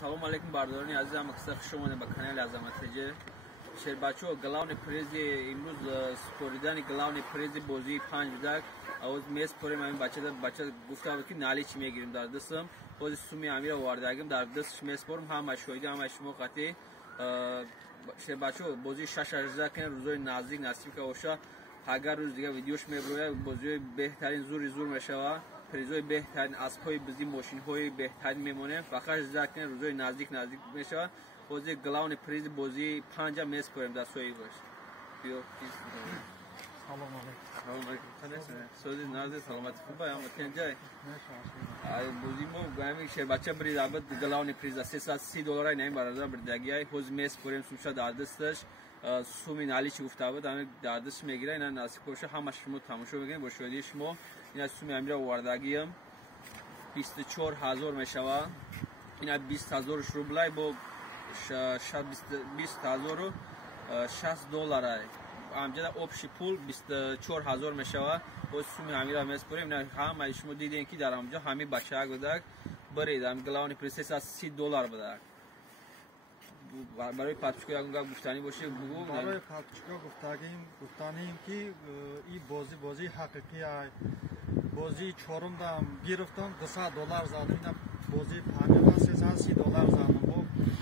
салом алейкум бардорони азизам, қисса хушомода ба канали Азаматеҷа. Шербачо галавни призи имрӯз споридани галавни призи бозии 5 будак. Авоз меспорем ҳамин бача гуфта буд ки налӣ чӣ мегирем дар дастам. Ҳозир суми ҳамира овардагим дар дасташ меспорем, ҳама шоҳиди, ҳама шумо қатӣ. Шербачо бозии 6 кен рӯзои наздик насиб ка боша. Агар рӯз дигар видеош меброяд, бозиҳои беҳтарин зури зур мешавад. Призои беҳтарин аспҳои бизӣ мошинҳои беҳтарин мемонем. Фақат зидакен рӯзои наздик мешавад. Ҳозир главни призи бозии 5 меспорем дар сои бош. Салом алейкум. Сози назди саломати хуба ям тенҷай. Бози мо гами шербача брид абад главни приз $330 ай нами бародар бридагиай. Ҳозир меспорем сумша дар дасташ. Суми налӣ чӣ гуфта буд ҳамин дар даст мегира. Ина насиб боша ҳама шумо тамошо мекунед бо шоҳидии шумо. Ина суми ҳамира овардагиам 24000 мешавад. Ина 20000 рублай бо $20060 ай. Амҷада общий пул 24000 мешавад. Боз суми ҳамира меспорем. Ина ҳама шумо дидем ки дар амҷа ҳами бачаак будак. Баред ҳам главни приз $330 будак. برای پاتچکو یک گپ گفتنی باشه بگو. برای پاتچکو گفتنیم که این بازی حقیقی است. بازی چهارم دام گرفتم $200 زدم. اینا بازی پنجم $330 زدم.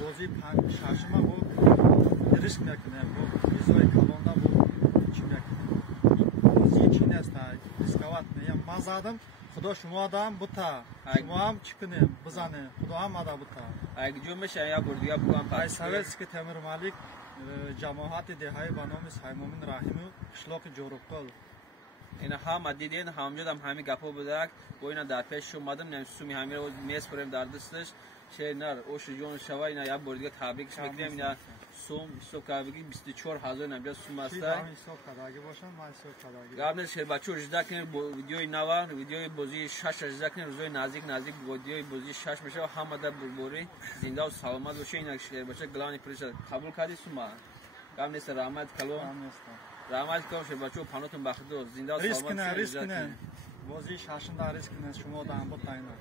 بازی ششم با ریسک میکنم. ویزای کلاندا با چی میکنم. بازی چی نیست. ریسکوات نیم. من زدم. خدا شما دام بوده. شما هم چکنیم بزنه. خدا هم ماده بوده. اگه جو میشه یا بردیگه بگم ای سوالس که تامر مالک جماعت دههای به نام سایمومین راهیمو قشلاق جورقل اینا هم دیدین همونجا هم همین گپا بودک با اینا در پیش اومدم نم سومی همین رو میسپریم در دستش شهر اوش جون شوا اینا یا بردیگه تبریکش میگیم اینا سوم سوکا بگی 24000 نمیاد سوم است گابن شهر بچو رجدا کنه ویدیوی نوا ویدیوی بازی 6 رجدا کنه روزای نزدیک ویدیوی بازی 6 میشه و همه در بربری زنده و سلامت باشه اینا شهر بچه گلانی پریس قبول کردی سوما گابن سر رحمت کلو رحمت کلو شهر بچو پانوتون بخدو زنده و سلامت ریسک نه بازی 6 ریسک نه شما دام بتاینا